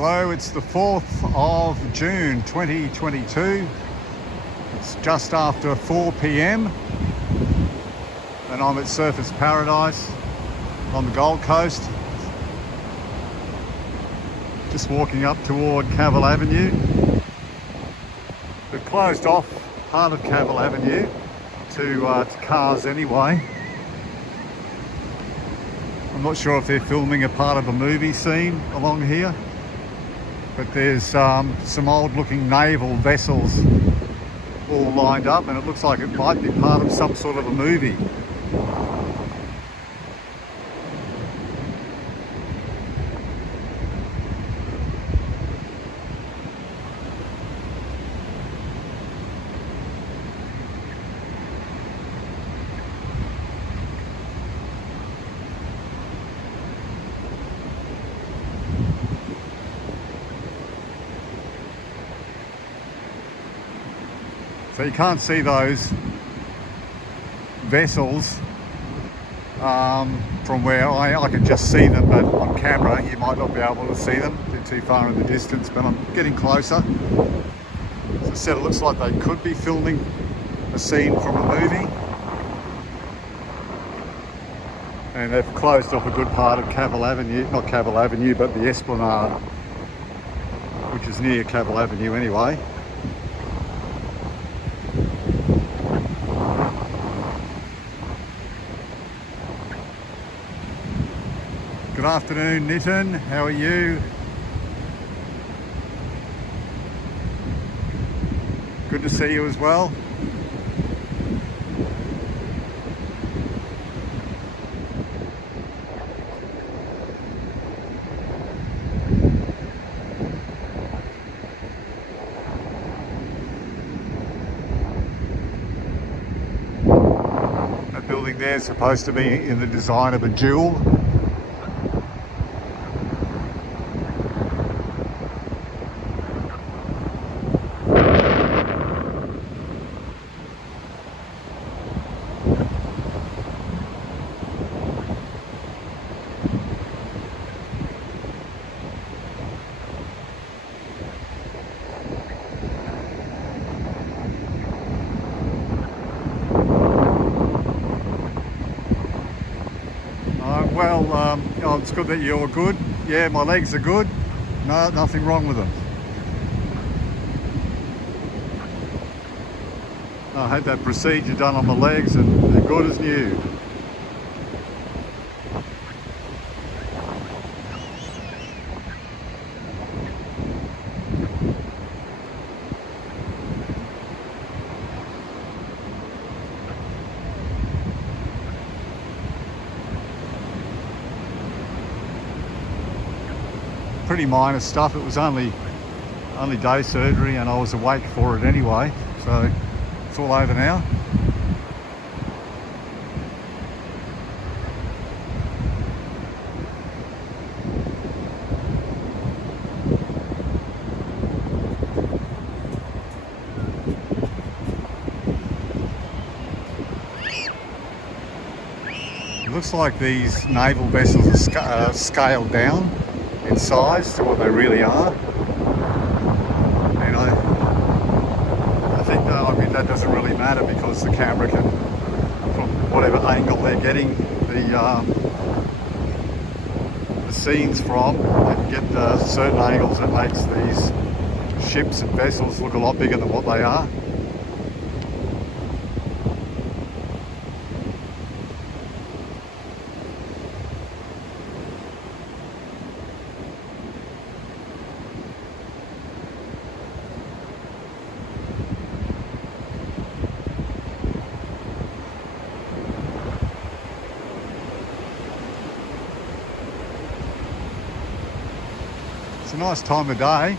Hello, it's the 4th of June 2022. It's just after 4 p.m. and I'm at Surfers Paradise on the Gold Coast. Just walking up toward Cavill Avenue. They've closed off part of Cavill Avenue to cars anyway. I'm not sure if they're filming a part of a movie scene along here, but there's some old looking naval vessels all lined up, and it looks like it might be part of some sort of a movie. So you can't see those vessels from where I can just see them, but on camera you might not be able to see them. They're too far in the distance, but I'm getting closer. As I said, it looks like they could be filming a scene from a movie. And they've closed off a good part of Cavill Avenue, not Cavill Avenue, but the Esplanade, which is near Cavill Avenue anyway. Good afternoon, Nitin. How are you? Good to see you as well. That building there is supposed to be in the design of a jewel. Oh, it's good that you're good. Yeah, my legs are good. No, nothing wrong with them. I had that procedure done on my legs and they're good as new. Pretty minor stuff. It was only day surgery and I was awake for it anyway, so it's all over now. It looks like these naval vessels are scaled down in size to what they really are, and I think that doesn't really matter because the camera can, from whatever angle they're getting the scenes from, they can get certain angles that makes these ships and vessels look a lot bigger than what they are. It's a nice time of day.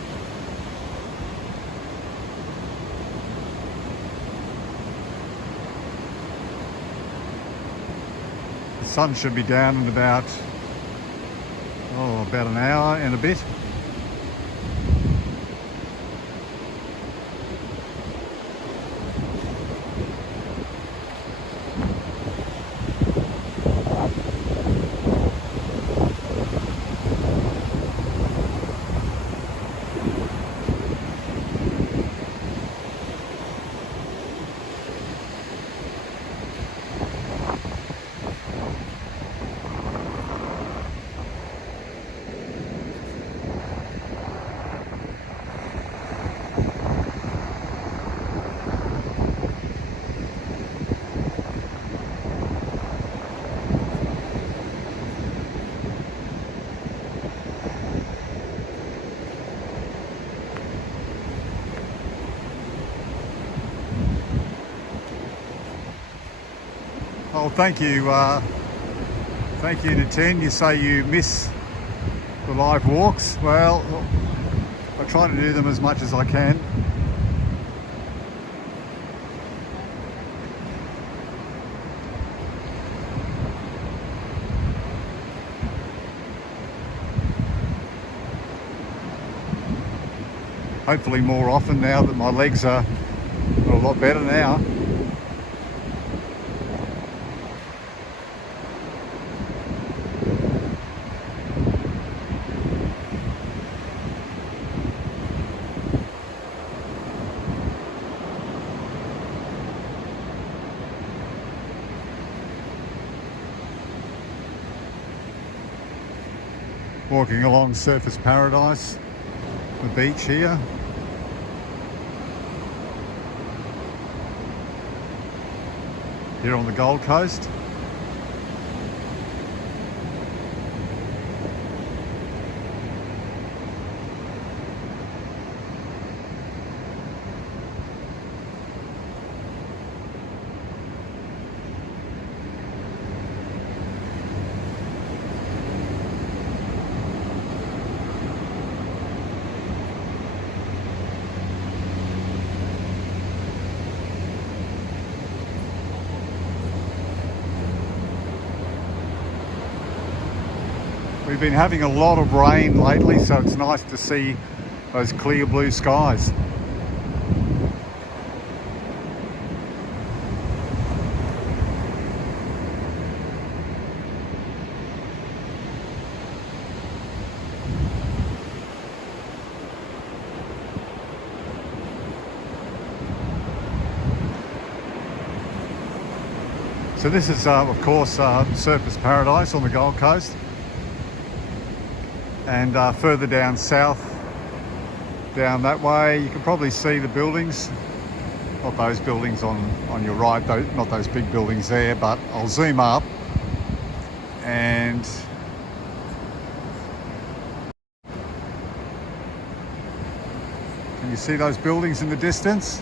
The sun should be down in about an hour and a bit. Oh, thank you, Natan. You say you miss the live walks. Well, I try to do them as much as I can. Hopefully more often now that my legs are a lot better now. Walking along Surfers Paradise, the beach here. Here on the Gold Coast. We've been having a lot of rain lately, so it's nice to see those clear blue skies. So this is, of course, Surfers Paradise on the Gold Coast. And further down south, down that way, you can probably see the buildings. Not those buildings on your right, though, not those big buildings there, but I'll zoom up and can you see those buildings in the distance?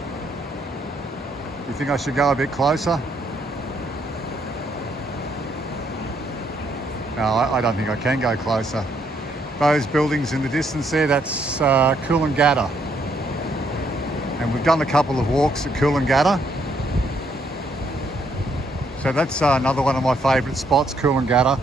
You think I should go a bit closer? No, I don't think I can go closer. Those buildings in the distance there, that's Coolangatta. And we've done a couple of walks at Coolangatta. So that's another one of my favourite spots, Coolangatta.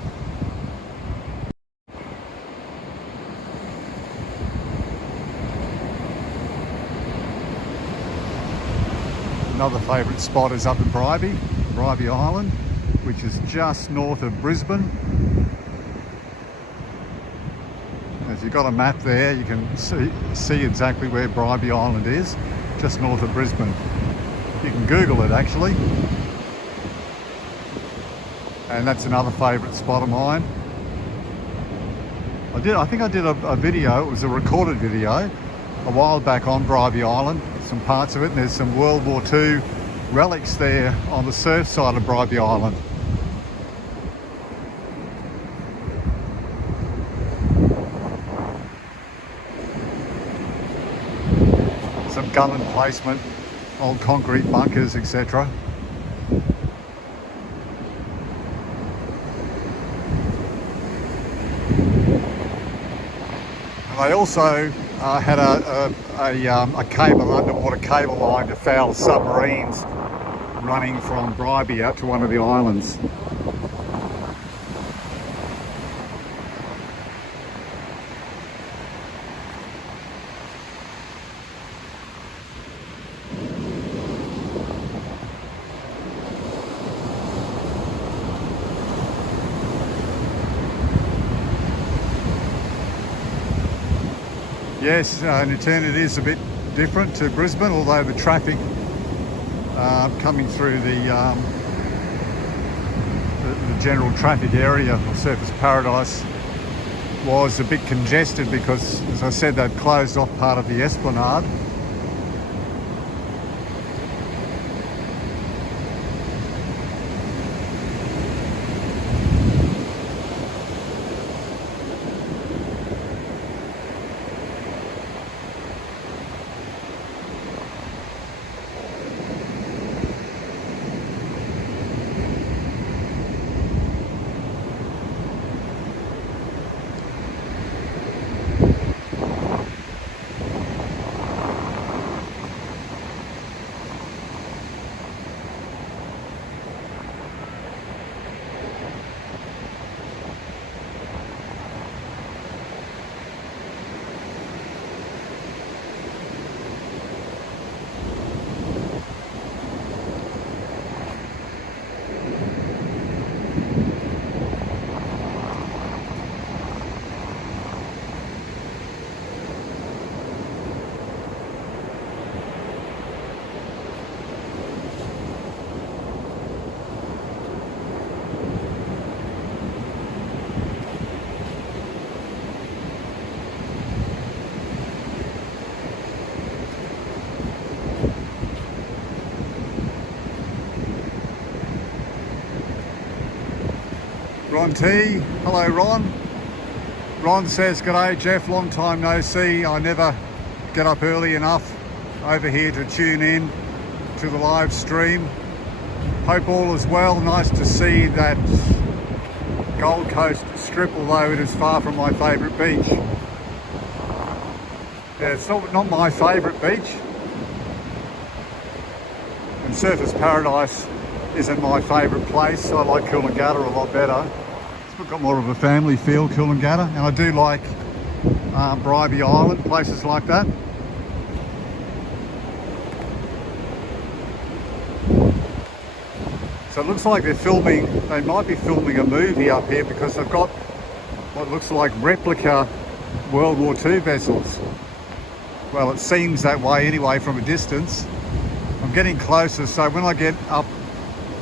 Another favourite spot is up in Bribie Island, which is just north of Brisbane. If you've got a map there, you can see exactly where Bribie Island is, just north of Brisbane. You can Google it actually. And that's another favourite spot of mine. I think I did a video, it was a recorded video, a while back on Bribie Island, some parts of it, and there's some World War II relics there on the surf side of Bribie Island. Some gun emplacement, old concrete bunkers, etc. And they also had a cable, underwater cable line to foul submarines running from Bribie out to one of the islands. Yes, Natan, it is a bit different to Brisbane, although the traffic coming through the general traffic area of Surfers Paradise was a bit congested because, as I said, they'd closed off part of the esplanade. Ron T. Hello, Ron. Ron says, "G'day, Jeff. Long time no see. I never get up early enough over here to tune in to the live stream. Hope all is well. Nice to see that Gold Coast strip, although it is far from my favourite beach." Yeah, it's not my favourite beach. And Surfers Paradise isn't my favourite place. I like Coolangatta a lot better. It's got more of a family feel, Coolangatta, and I do like Bribey Island, places like that. So it looks like they might be filming a movie up here, because they've got what looks like replica World War II vessels. Well, it seems that way anyway from a distance. I'm getting closer, so when I get up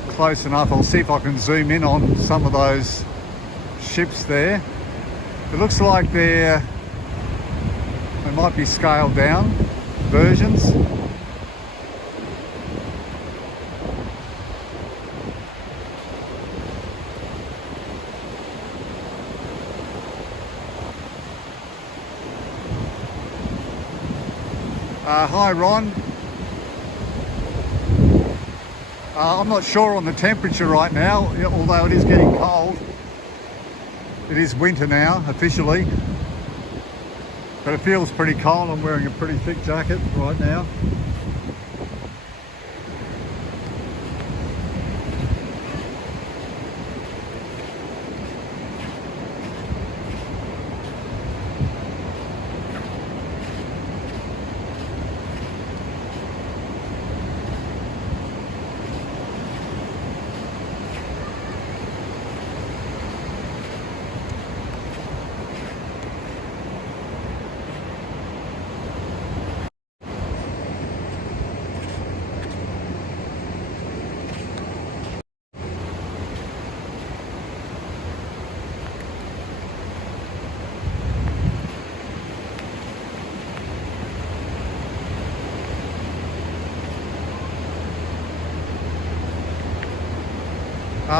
close enough, I'll see if I can zoom in on some of those ships there. It looks like they might be scaled down versions. Hi, Ron. I'm not sure on the temperature right now, although it is getting cold. It is winter now, officially. But it feels pretty cold. I'm wearing a pretty thick jacket right now.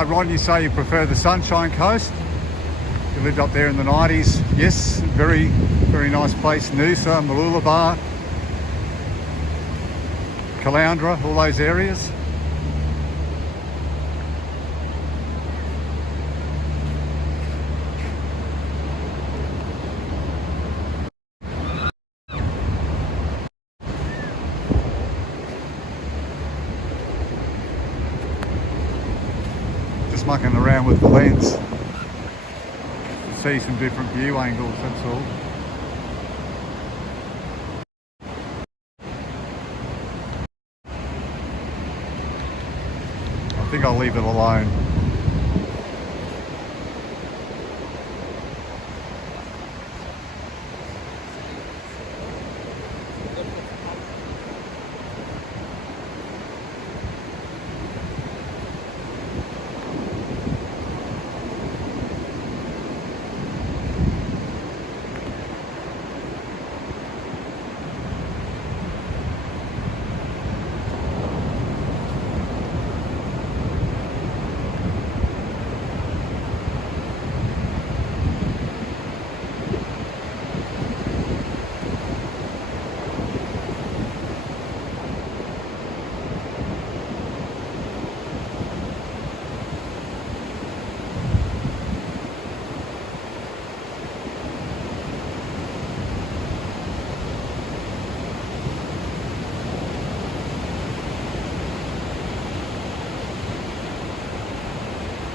Ron, you say you prefer the Sunshine Coast. You lived up there in the 90s. Yes, very, very nice place. Noosa, Mooloolaba, Caloundra, all those areas. Mucking around with the lens to see some different view angles, that's all. I think I'll leave it alone.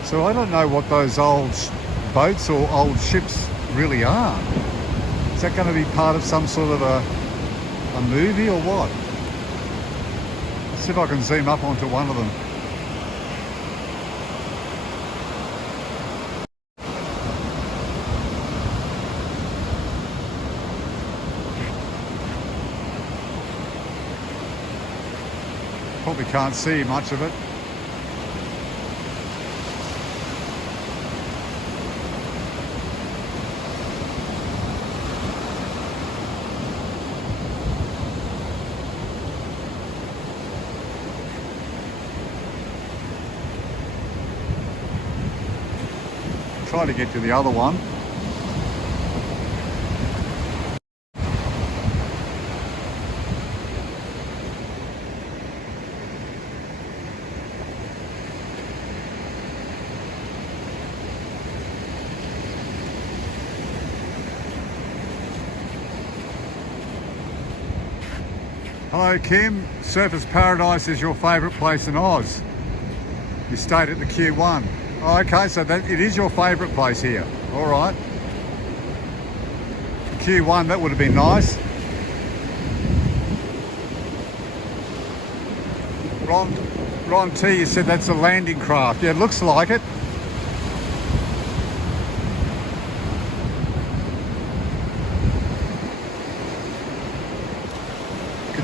So I don't know what those old boats or old ships really are. Is that going to be part of some sort of a movie or what? Let's see if I can zoom up onto one of them. Probably can't see much of it. try to get to the other one. Hello Kim, Surfers Paradise is your favourite place in Oz. You stayed at the Q1. Oh, okay, so that it is your favourite place here. All right. Q1, that would have been nice. Ron T, you said that's a landing craft. Yeah, it looks like it.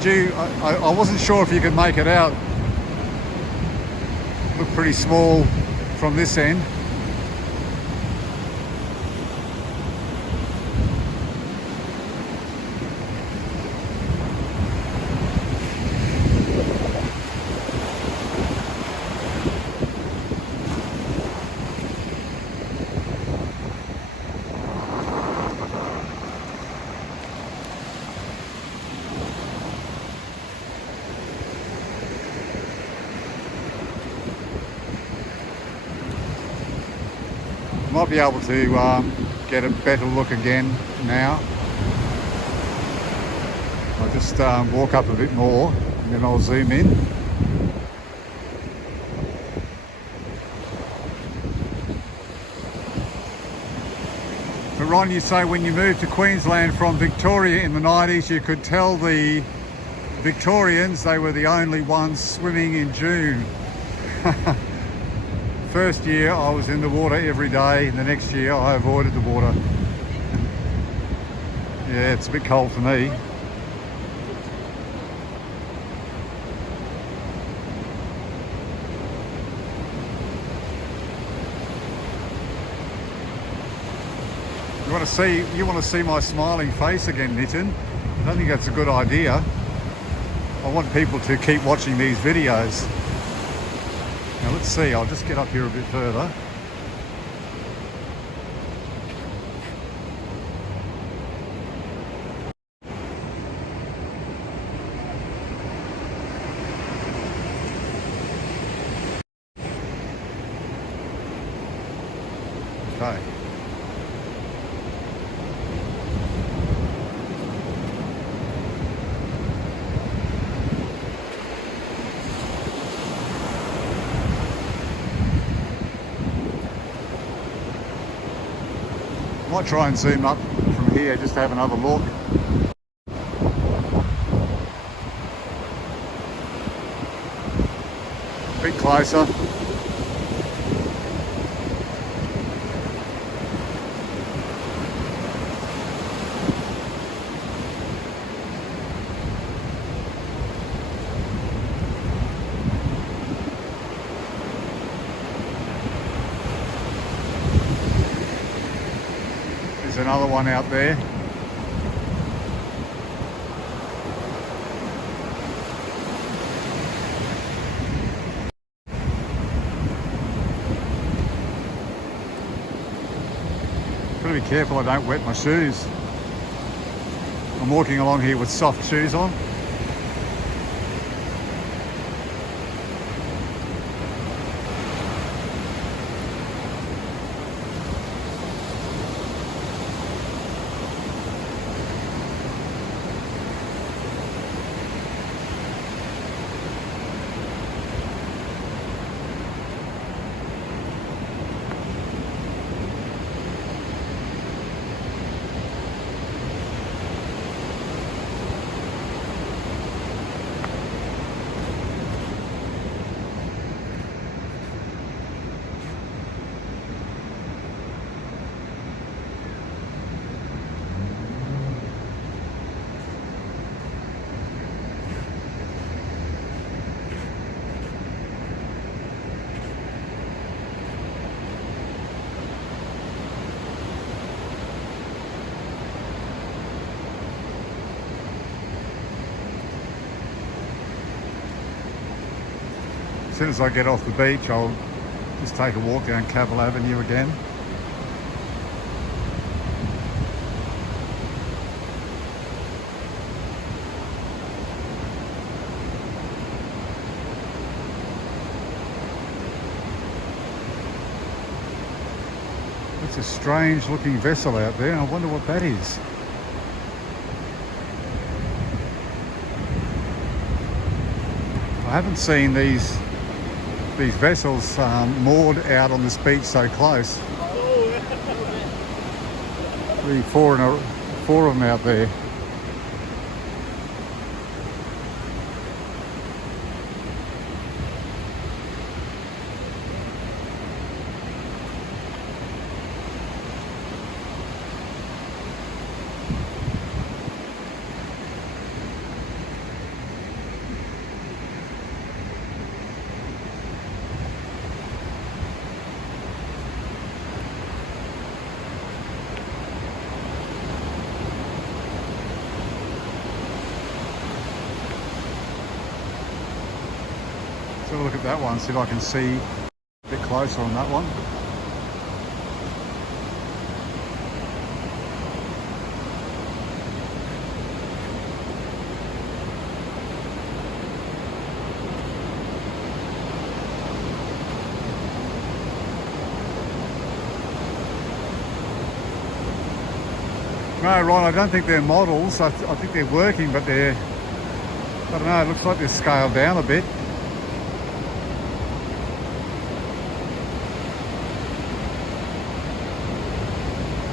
I wasn't sure if you could make it out. Looked pretty small from this end. Might be able to get a better look again now. I'll just walk up a bit more and then I'll zoom in. But Ron, you say when you moved to Queensland from Victoria in the 90s, you could tell the Victorians they were the only ones swimming in June. First year I was in the water every day, and the next year I avoided the water. Yeah, it's a bit cold for me. You want to see my smiling face again, Nitin? I don't think that's a good idea. I want people to keep watching these videos. Now let's see, I'll just get up here a bit further. Okay. Might try and zoom up from here just to have another look. A bit closer. There's another one out there. Gotta be careful I don't wet my shoes. I'm walking along here with soft shoes on. As soon as I get off the beach, I'll just take a walk down Cavill Avenue again. It's a strange looking vessel out there, and I wonder what that is. I haven't seen these vessels moored out on this beach so close. Really four of them out there. Have a look at that one, see if I can see a bit closer on that one. No, Ron, I don't think they're models. I think they're working, but they're, I don't know, it looks like they're scaled down a bit.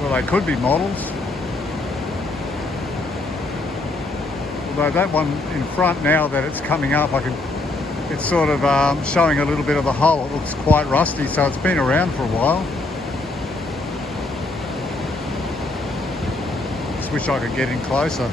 Well, they could be models. Although that one in front, now that it's coming up, it's sort of showing a little bit of the hull. It looks quite rusty, so it's been around for a while. Just wish I could get in closer.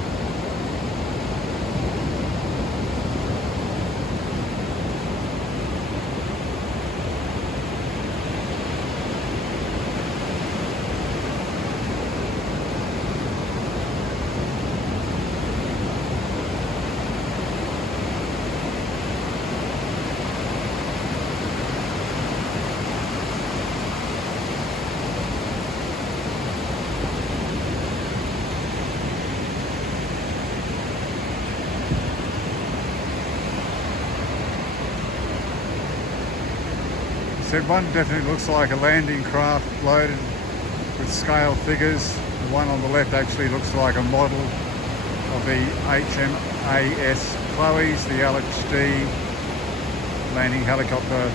Said one definitely looks like a landing craft loaded with scale figures. The one on the left actually looks like a model of the HMAS Chloe's, the LHD landing helicopter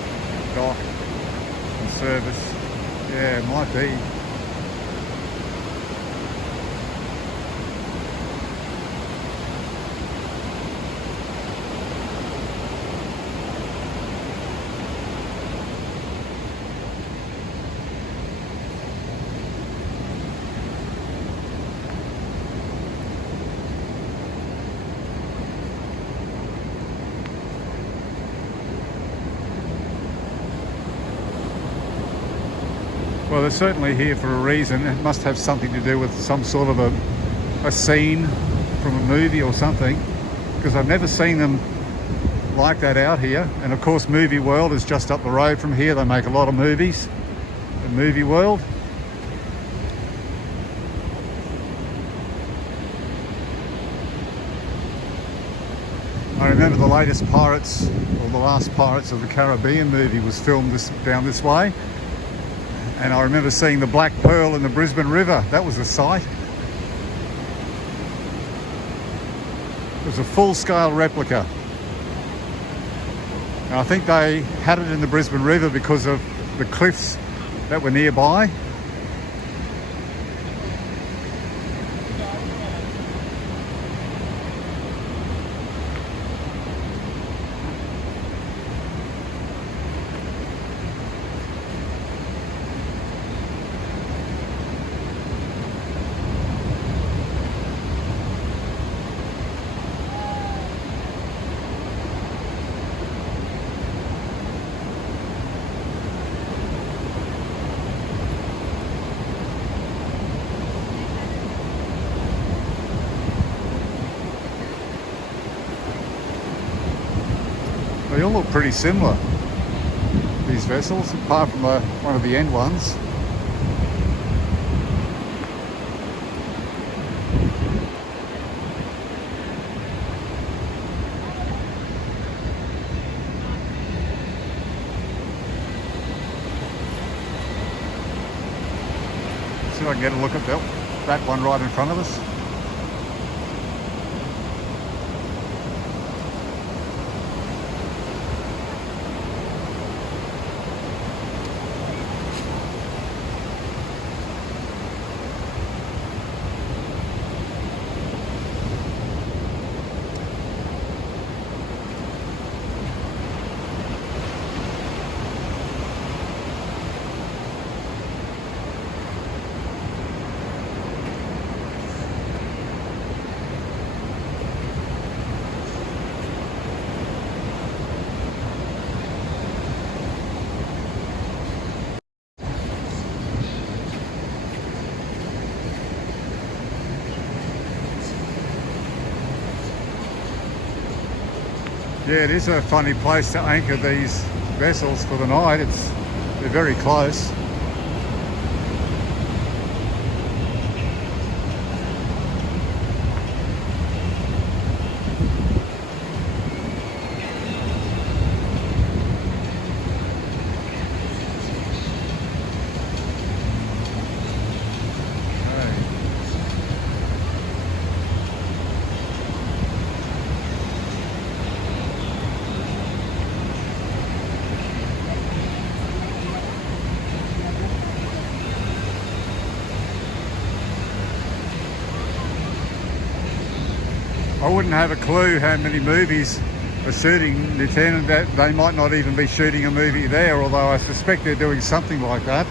dock and service. Yeah, it might be. Well, they're certainly here for a reason. It must have something to do with some sort of a scene from a movie or something, because I've never seen them like that out here. And of course, Movie World is just up the road from here. They make a lot of movies at Movie World. I remember the latest Pirates, or the last Pirates of the Caribbean movie was filmed down this way. And I remember seeing the Black Pearl in the Brisbane River. That was a sight. It was a full-scale replica. And I think they had it in the Brisbane River because of the cliffs that were nearby. They all look pretty similar, these vessels, apart from one of the end ones. See if I can get a look at that one right in front of us. Yeah, it is a funny place to anchor these vessels for the night. They're very close. I wouldn't have a clue how many movies are shooting, Lieutenant, that they might not even be shooting a movie there, although I suspect they're doing something like that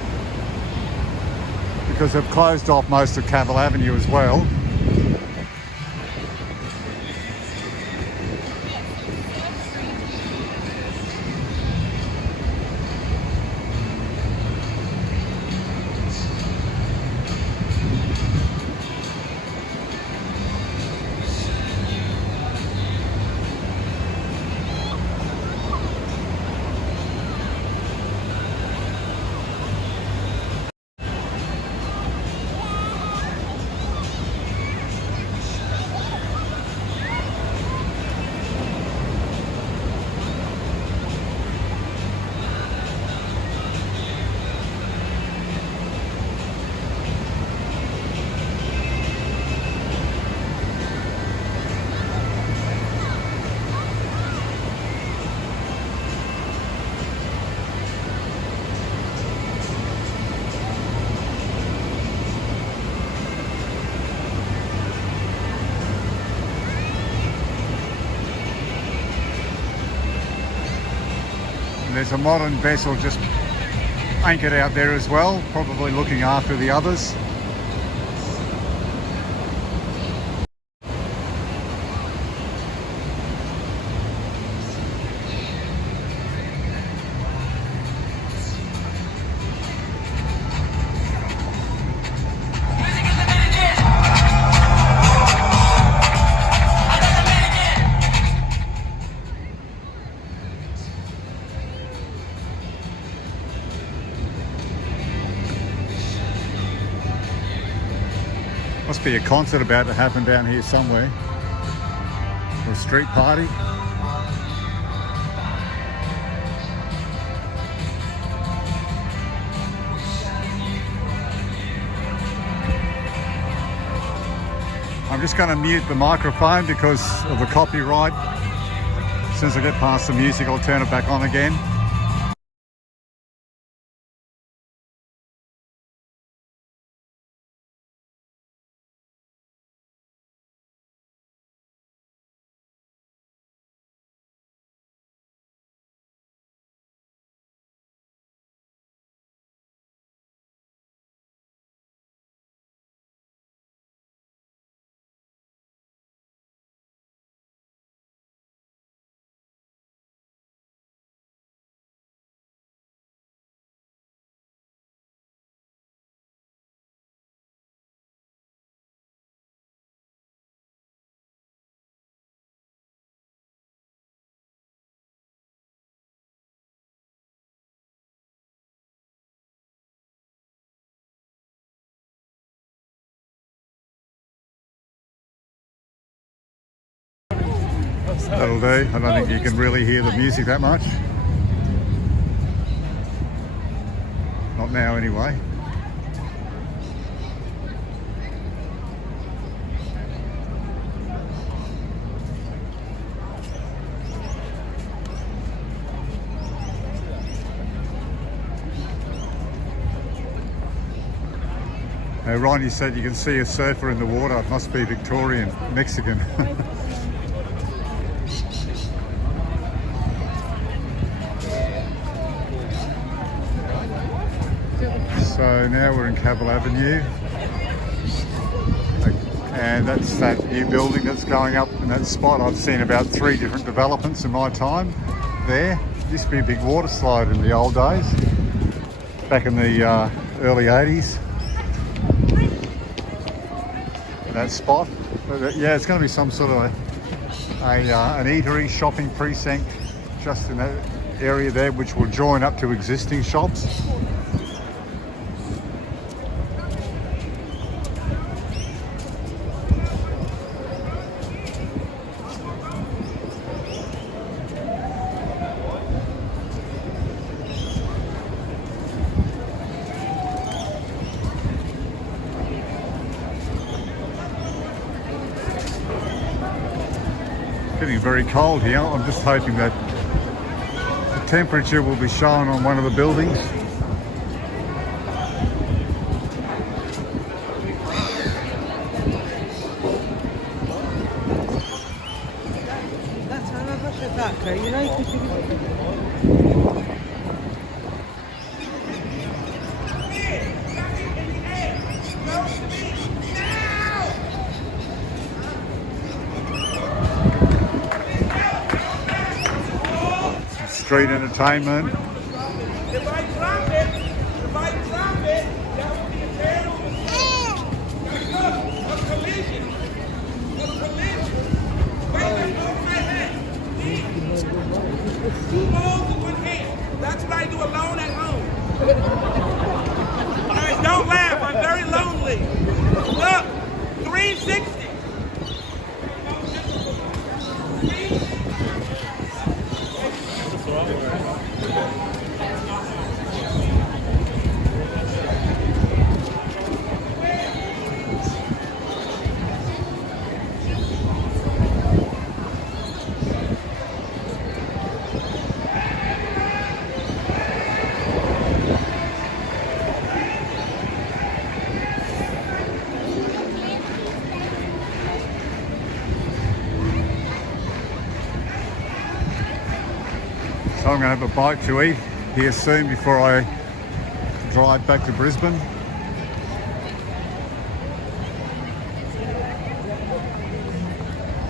because they've closed off most of Cavill Avenue as well. There's a modern vessel just anchored out there as well, probably looking after the others. Must be a concert about to happen down here somewhere, or a street party. I'm just going to mute the microphone because of the copyright. As soon as I get past the music, I'll turn it back on again. That'll do. I don't think you can really hear the music that much. Not now anyway. Ronnie said you can see a surfer in the water. It must be Victorian, Mexican. So now we're in Cavill Avenue. And that's that new building that's going up in that spot. I've seen about 3 different developments in my time there. Used to be a big water slide in the old days, back in the early 80s. That spot. But yeah, it's going to be some sort of an eatery shopping precinct just in that area there, which will join up to existing shops. Getting very cold here. I'm just hoping that the temperature will be shown on one of the buildings. Street entertainment. If I drop it, that would be a terrible mistake. A collision. Wait, that's over my head. 2 balls in 1 hand. That's what I do alone at home. Guys, don't laugh. I'm very lonely. Look, 360. So I'm going to have a bite to eat here soon before I drive back to Brisbane.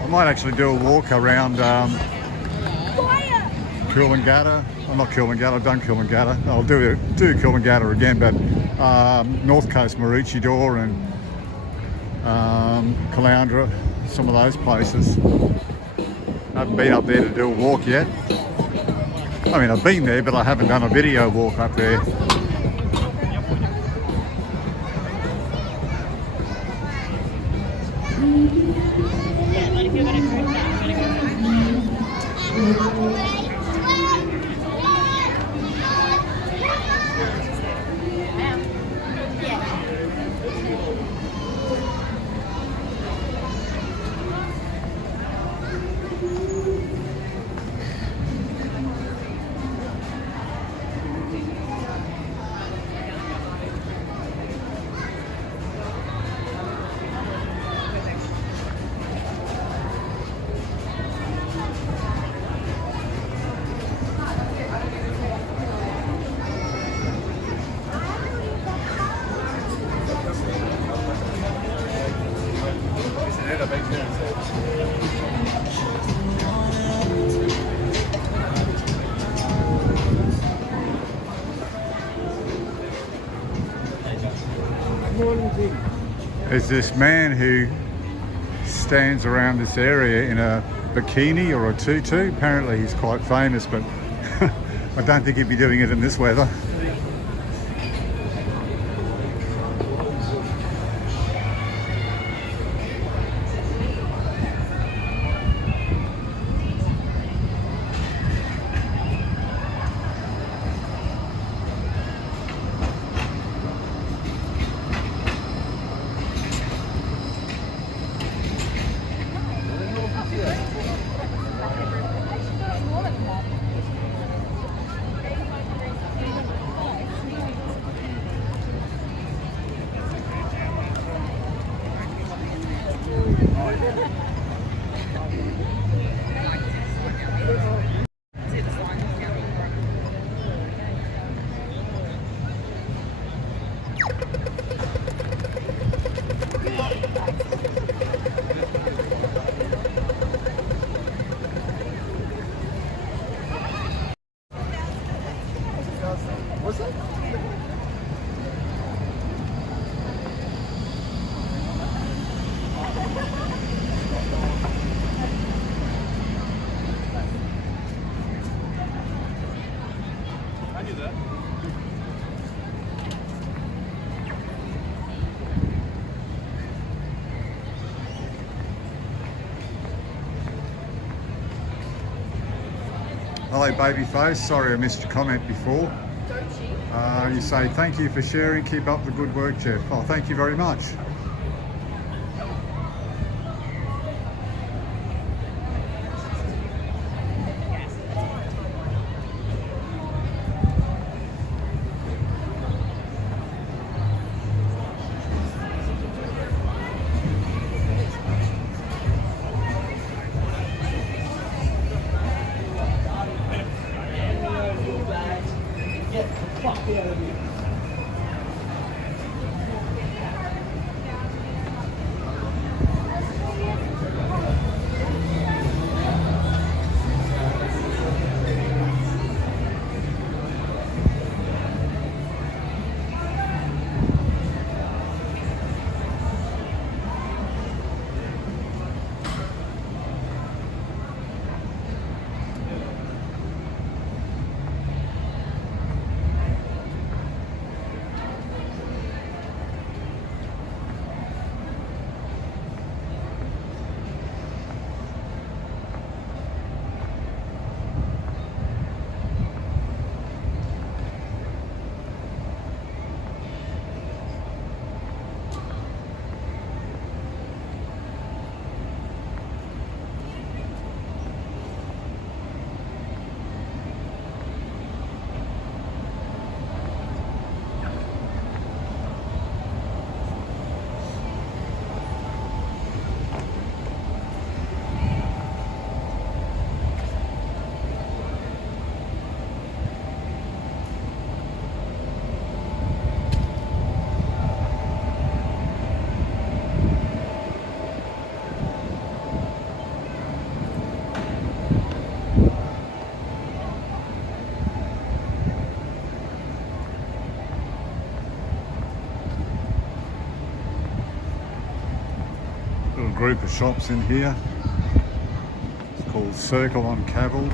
I might actually do a walk around Coolangatta. I'm not Coolangatta, I've done Coolangatta. I'll do Coolangatta again, but North Coast, Maroochydore and Caloundra, some of those places. I haven't been up there to do a walk yet. I mean, I've been there, but I haven't done a video walk up there. There's this man who stands around this area in a bikini or a tutu. Apparently he's quite famous, but I don't think he'd be doing it in this weather. What's that? I knew that. Hello babyface, sorry I missed your comment before. You say thank you for sharing, keep up the good work Jeff. Oh, thank you very much. Little group of shops in here. It's called Circle on Cavill.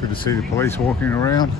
Good to see the police walking around.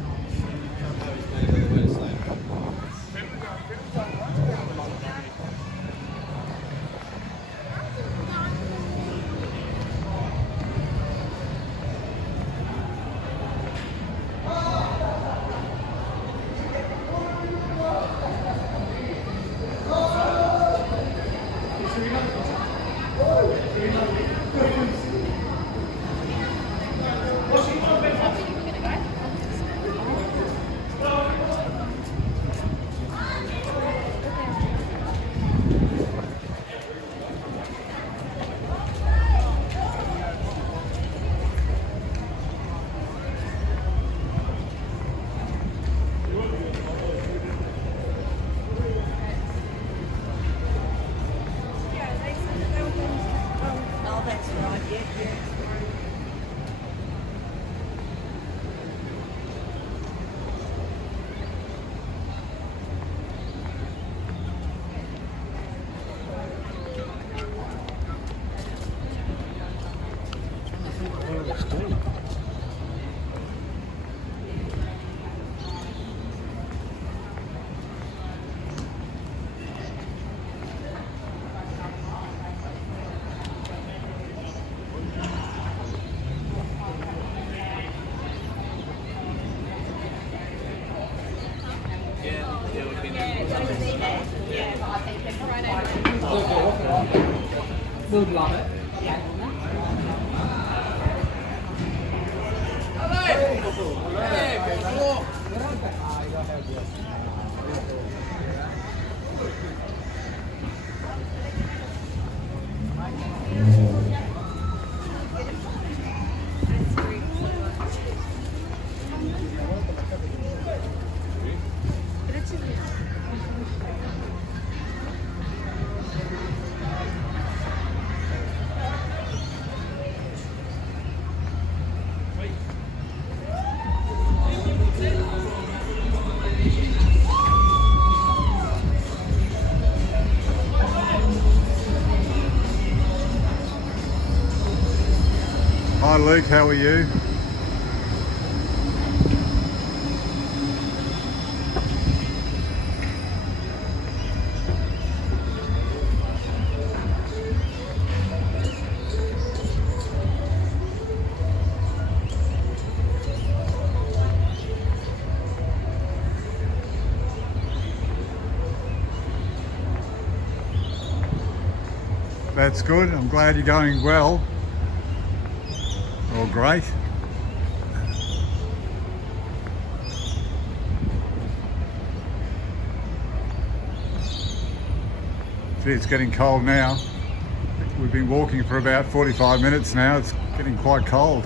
Được lắm. Dạ. Hi Luke, how are you? That's good. I'm glad you're going well. All great. Gee, it's getting cold now. We've been walking for about 45 minutes now. It's getting quite cold.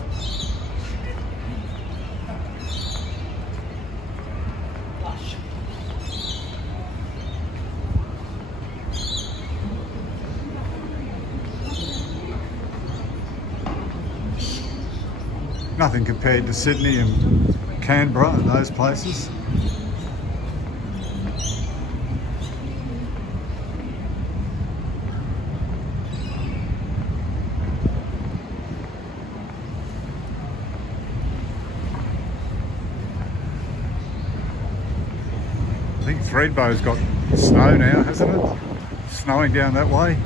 Nothing compared to Sydney and Canberra and those places. I think Thredbo's got snow now, hasn't it? Snowing down that way.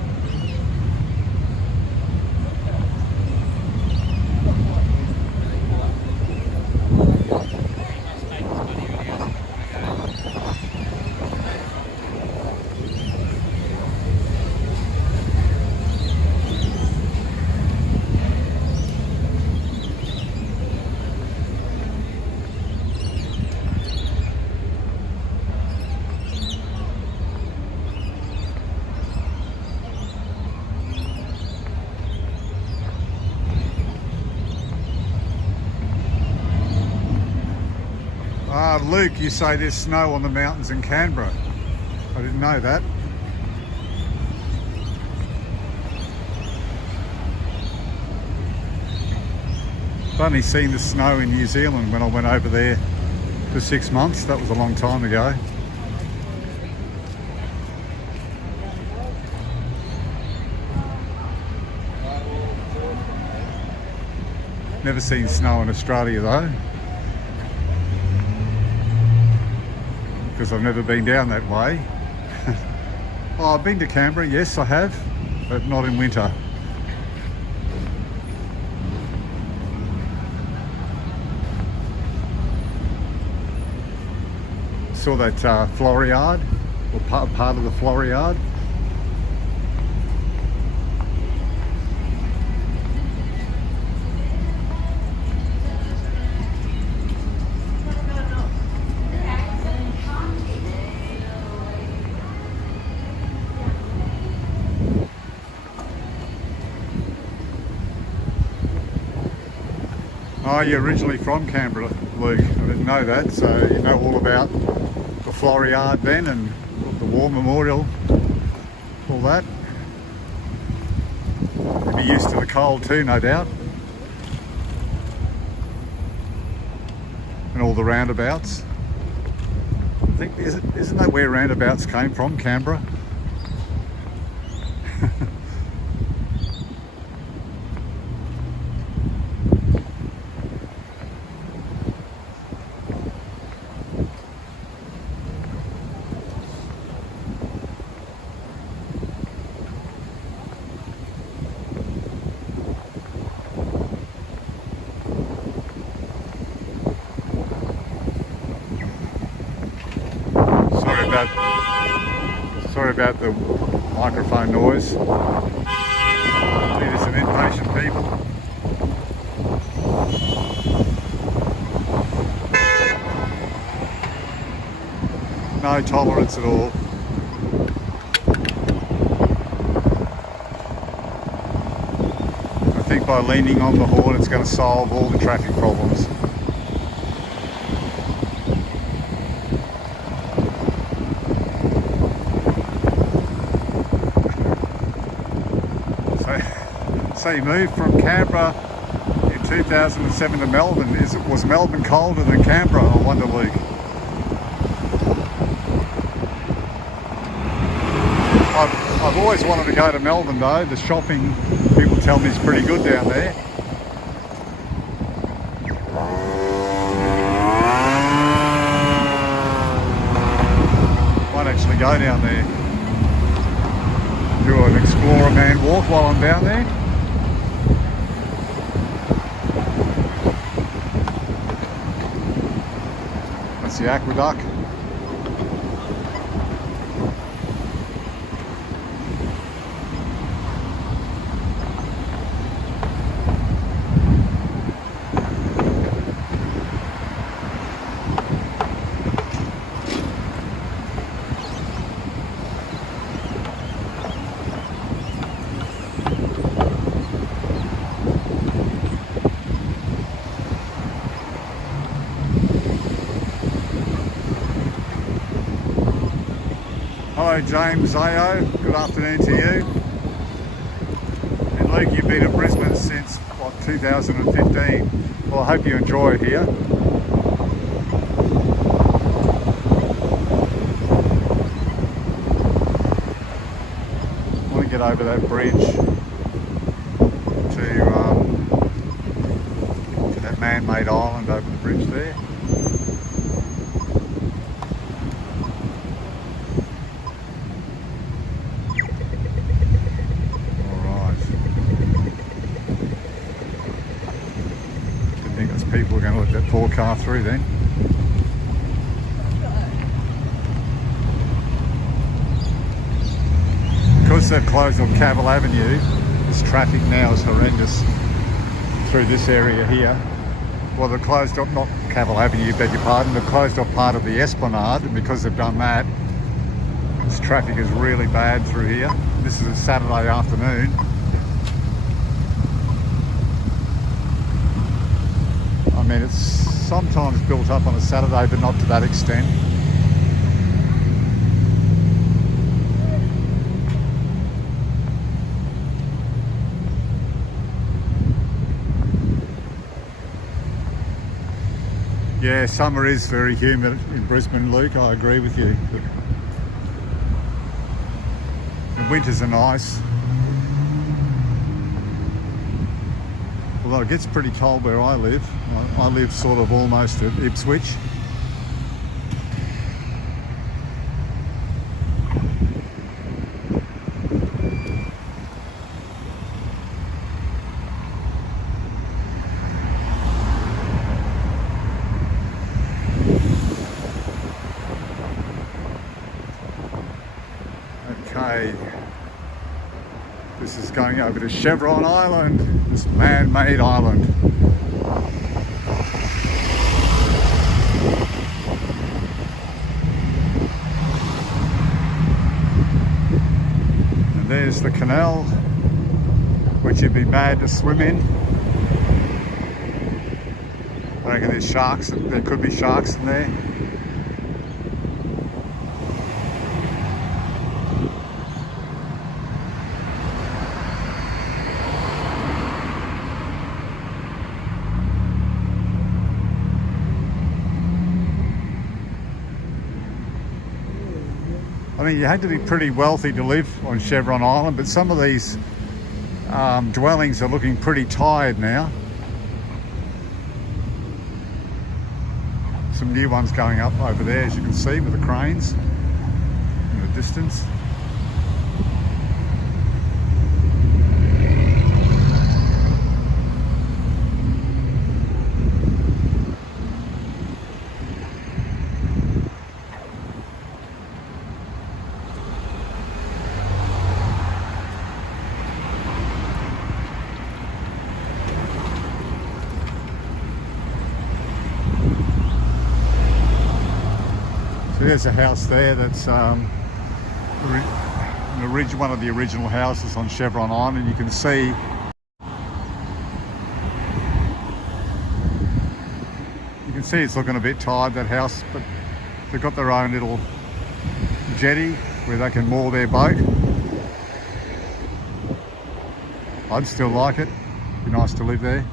Luke, you say there's snow on the mountains in Canberra. I didn't know that. I've only seen the snow in New Zealand when I went over there for 6 months. That was a long time ago. Never seen snow in Australia though, because I've never been down that way. Oh, I've been to Canberra, yes I have, but not in winter. Saw that Floriade, or part of the Floriade. Oh, you're originally from Canberra, Luke. I didn't know that, so you know all about the Floriade then and the War Memorial, all that. You'll be used to the cold too, no doubt. And all the roundabouts. I think, isn't that where roundabouts came from, Canberra? Sorry about the microphone noise. Maybe there's some impatient people. No tolerance at all. I think by leaning on the horn it's going to solve all the traffic problems. So you moved from Canberra in 2007 to Melbourne. Was Melbourne colder than Canberra, I wonder, Luke? I've always wanted to go to Melbourne though. The shopping, people tell me, is pretty good down there. Might actually go down there. Do an Explorer Man walk while I'm down there. That's the aqueduct. Hello James Ayo, good afternoon to you. And Luke, you've been in Brisbane since, what, 2015? Well, I hope you enjoy it here. I want to get over that bridge to that man-made island over the bridge there. People are going to let that poor car through then. Because they've closed on Cavill Avenue, this traffic now is horrendous through this area here. Well, they've closed off, not Cavill Avenue, beg your pardon, they've closed off part of the Esplanade, and because they've done that, this traffic is really bad through here. This is a Saturday afternoon. I mean, it's sometimes built up on a Saturday, but not to that extent. Yeah, summer is very humid in Brisbane, Luke, I agree with you. But the winters are nice. Although it gets pretty cold where I live. I live sort of almost at Ipswich. Okay. This is going over to Chevron Island, this man-made island. And there's the canal, which you'd be mad to swim in. I reckon there's sharks, there could be sharks in there. I mean, you had to be pretty wealthy to live on Chevron Island, but some of these dwellings are looking pretty tired now. Some new ones going up over there, as you can see, with the cranes in the distance. there's a house there that's one of the original houses on Chevron Island. You can see it's looking a bit tired, that house, but they've got their own little jetty where they can moor their boat. I'd still like it. Be nice to live there.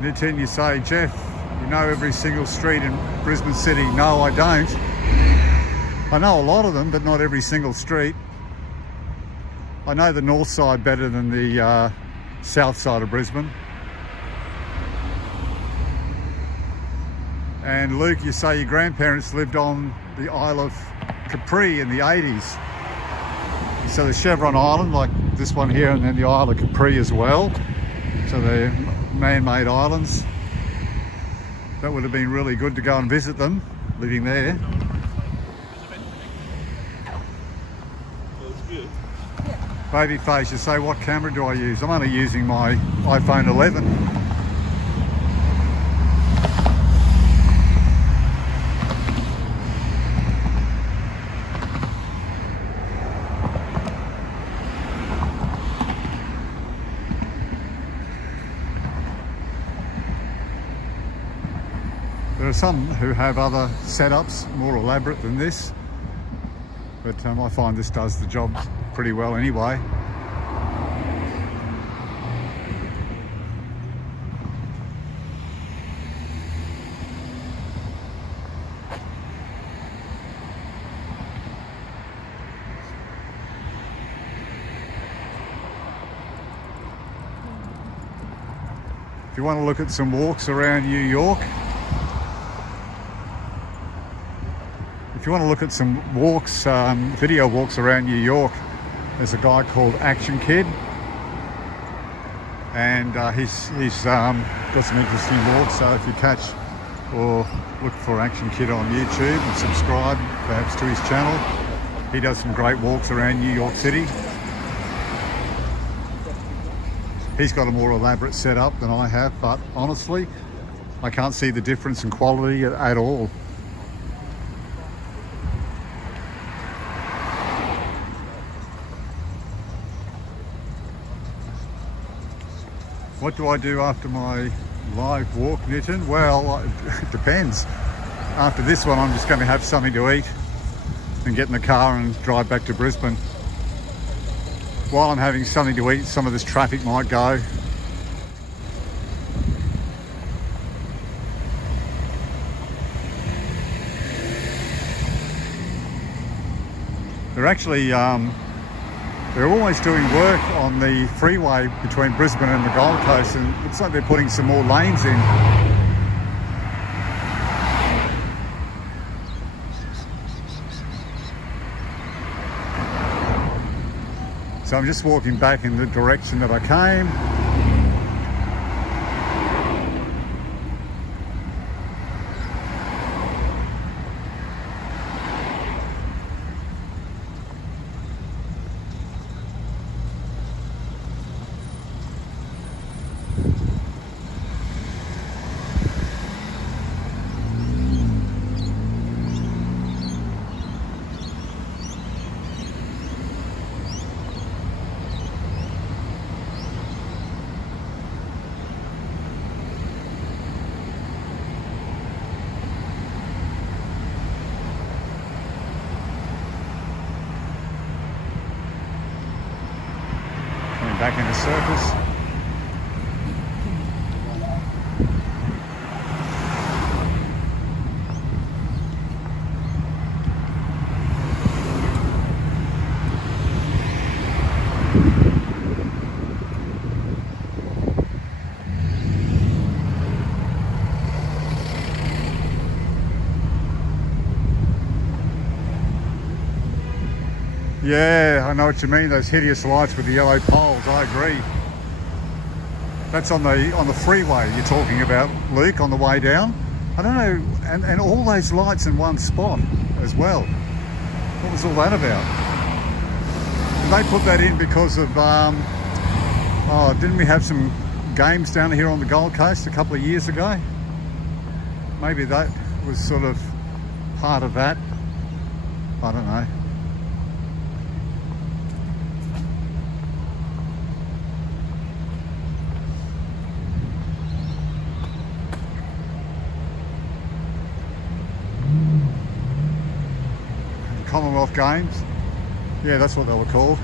Nitin, you say, Jeff, you know every single street in Brisbane City. No, I don't. I know a lot of them, but not every single street. I know the north side better than the south side of Brisbane. And Luke, you say your grandparents lived on the Isle of Capri in the 80s. So the Chevron Island, like this one here, and then the Isle of Capri as well. So they're man-made islands. That would have been really good to go and visit them, living there. Babyface, you say, what camera do I use? I'm only using my iPhone 11. There are some who have other setups more elaborate than this, but I find this does the job pretty well anyway. If you want to look at some walks around New York, video walks around New York, there's a guy called Action Kid, and he's got some interesting walks. So if you catch or look for Action Kid on YouTube and subscribe perhaps to his channel, he does some great walks around New York City. He's got a more elaborate setup than I have, but honestly, I can't see the difference in quality at all. What do I do after my live walk, Nitin? Well, it depends. After this one, I'm just going to have something to eat and get in the car and drive back to Brisbane. While I'm having something to eat, some of this traffic might go. They're always doing work on the freeway between Brisbane and the Gold Coast, and it looks like they're putting some more lanes in. So I'm just walking back in the direction that I came. in a circus. Yeah, I know what you mean, those hideous lights with the yellow poles, I agree. That's on the freeway you're talking about, Luke, on the way down. I don't know, and all those lights in one spot as well. What was all that about? Did they put that in because of, oh, didn't we have some games down here on the Gold Coast a couple of years ago? Maybe that was sort of part of that. I don't know. Commonwealth Games. Yeah, that's what they were called.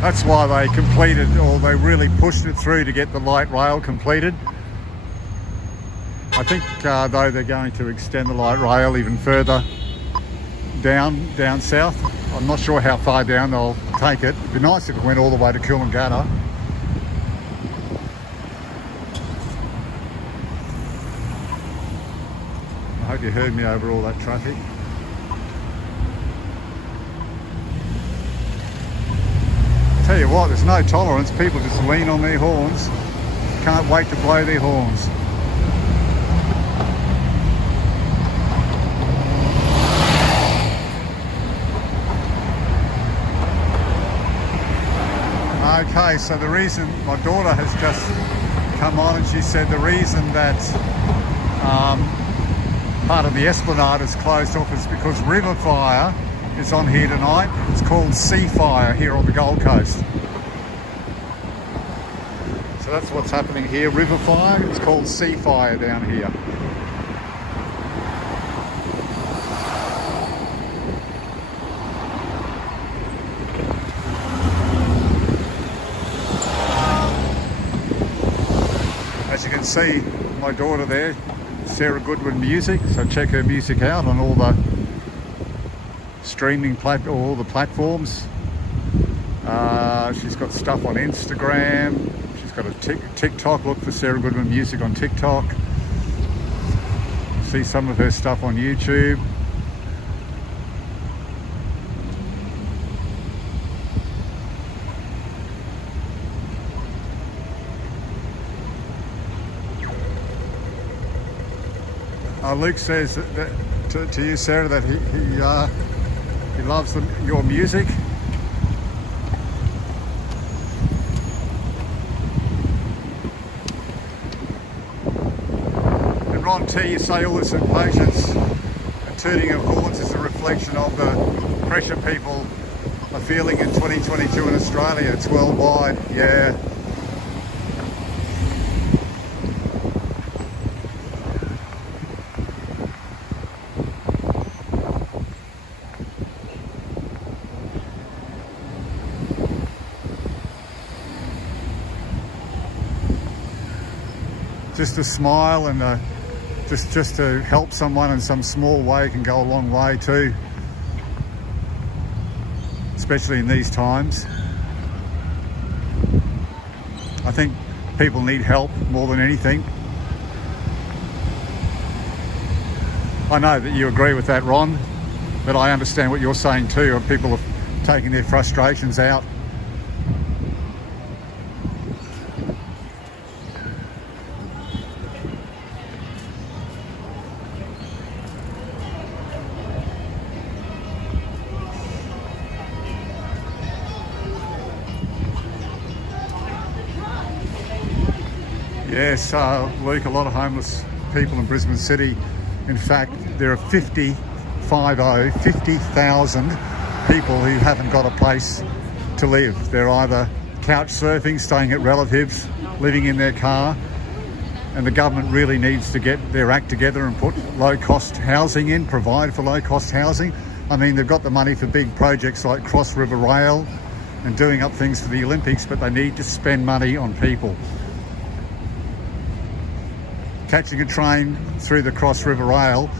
That's why they completed, or they really pushed it through to get the light rail completed. I think though they're going to extend the light rail even further down south. I'm not sure how far down they'll take it. It'd be nice if it went all the way to Coolangatta. I hope you heard me over all that traffic. Tell you what, there's no tolerance. People just lean on their horns. Can't wait to blow their horns. Okay, so the reason, my daughter has just come on and she said the reason that part of the Esplanade is closed off is because Riverfire is on here tonight. It's called Seafire here on the Gold Coast. So that's what's happening here, Riverfire. It's called Seafire down here. As you can see, my daughter there, Sarah Goodwin Music, so check her music out on all the streaming all the platforms. She's got stuff on Instagram, she's got a TikTok, look for Sarah Goodwin Music on TikTok. See some of her stuff on YouTube. Luke says that to you, Sarah, that he loves your music. And Ron T, you say all this impatience and tooting of horns is a reflection of the pressure people are feeling in 2022 in Australia. It's worldwide, yeah. Just a smile and just to help someone in some small way can go a long way too, especially in these times. I think people need help more than anything. I know that you agree with that, Ron, but I understand what you're saying too, and people are taking their frustrations out. Yes, Luke, a lot of homeless people in Brisbane City. In fact, there are 50 50,000 people who haven't got a place to live. They're either couch surfing, staying at relatives, living in their car, and the government really needs to get their act together and put low-cost housing in, provide for low-cost housing. I mean, they've got the money for big projects like Cross River Rail and doing up things for the Olympics, but they need to spend money on people. Catching a train through the Cross River Rail,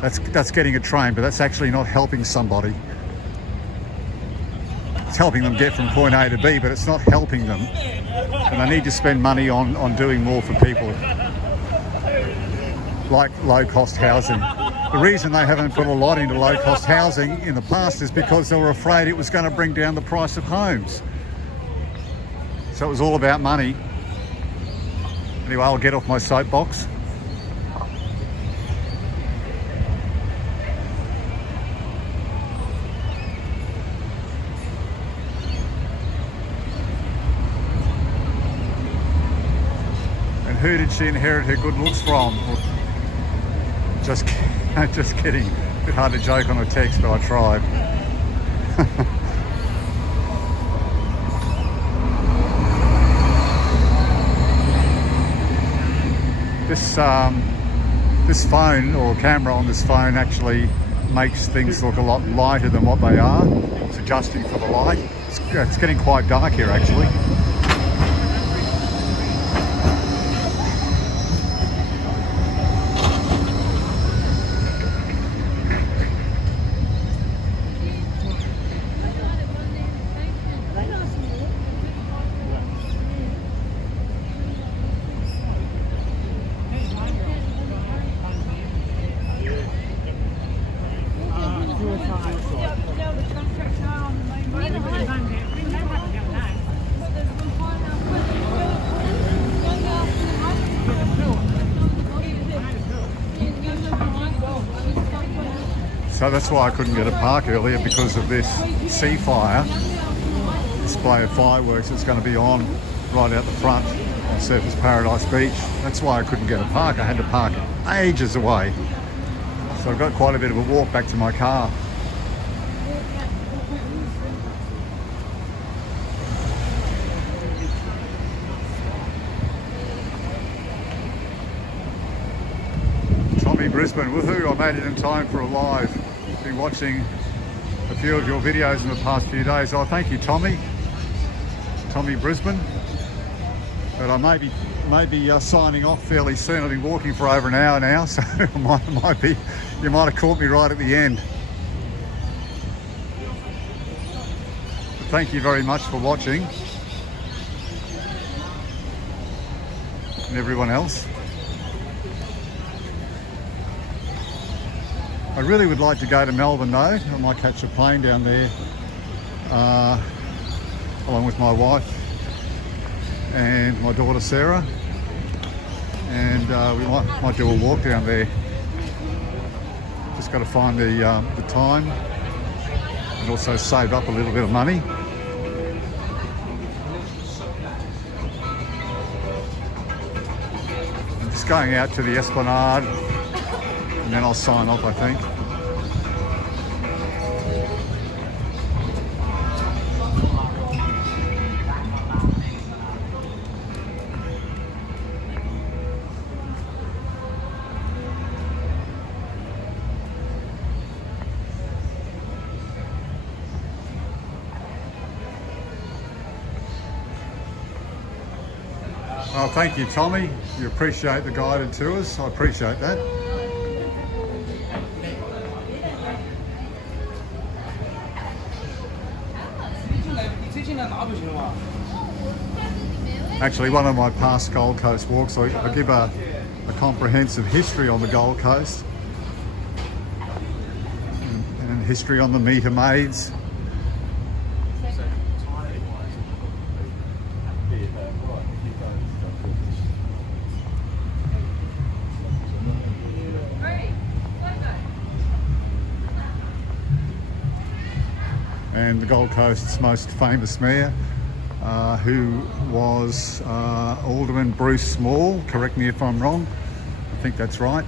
that's getting a train, but that's actually not helping somebody. It's helping them get from point A to B, but it's not helping them. And they need to spend money on doing more for people, like low-cost housing. The reason they haven't put a lot into low-cost housing in the past is because they were afraid it was going to bring down the price of homes. So it was all about money. Anyway, I'll get off my soapbox. Who did she inherit her good looks from? Just kidding. A bit hard to joke on a text, but I tried. This phone or camera on this phone actually makes things look a lot lighter than what they are. It's adjusting for the light. It's getting quite dark here actually. So that's why I couldn't get a park earlier, because of this Seafire display of fireworks that's going to be on right out the front on Surfers Paradise Beach. That's why I couldn't get a park. I had to park ages away. So I've got quite a bit of a walk back to my car. Brisbane, woohoo, I made it in time for a live. Been watching a few of your videos in the past few days. Oh, thank you, Tommy Brisbane. But I may be signing off fairly soon. I've been walking for over an hour now, so you might have caught me right at the end. But thank you very much for watching, and everyone else. I really would like to go to Melbourne though. I might catch a plane down there along with my wife and my daughter Sarah, and we might do a walk down there. Just got to find the time and also save up a little bit of money. I'm just going out to the Esplanade, and then I'll sign off, I think. Well, thank you, Tommy. You appreciate the guided tours. I appreciate that. Actually, one of my past Gold Coast walks, I give a comprehensive history on the Gold Coast and history on the meter maids. And the Gold Coast's most famous mayor, who was Alderman Bruce Small. Correct me if I'm wrong. I think that's right.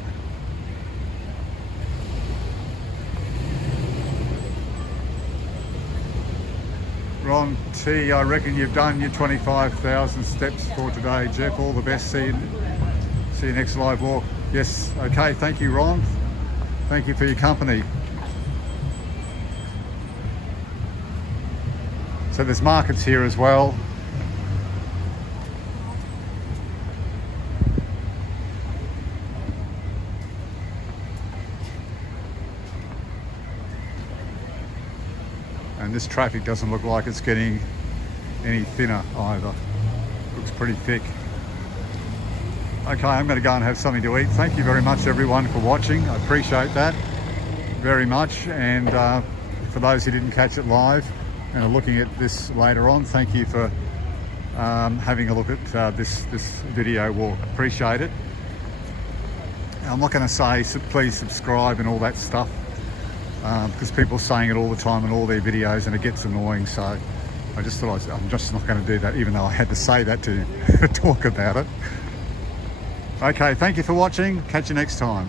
John T, I reckon you've done your 25,000 steps for today, Jeff. All the best. See you next live walk. Yes, okay, thank you, Ron. Thank you for your company. So there's markets here as well. And this traffic doesn't look like it's getting any thinner either. Looks pretty thick. Okay, I'm going to go and have something to eat. Thank you very much everyone for watching. I appreciate that very much. And for those who didn't catch it live and are looking at this later on, thank you for having a look at this video. We'll appreciate it. I'm not going to say please subscribe and all that stuff, because people are saying it all the time in all their videos and it gets annoying. So I just thought I'm just not going to do that, even though I had to say that to talk about it. Okay, thank you for watching. Catch you next time.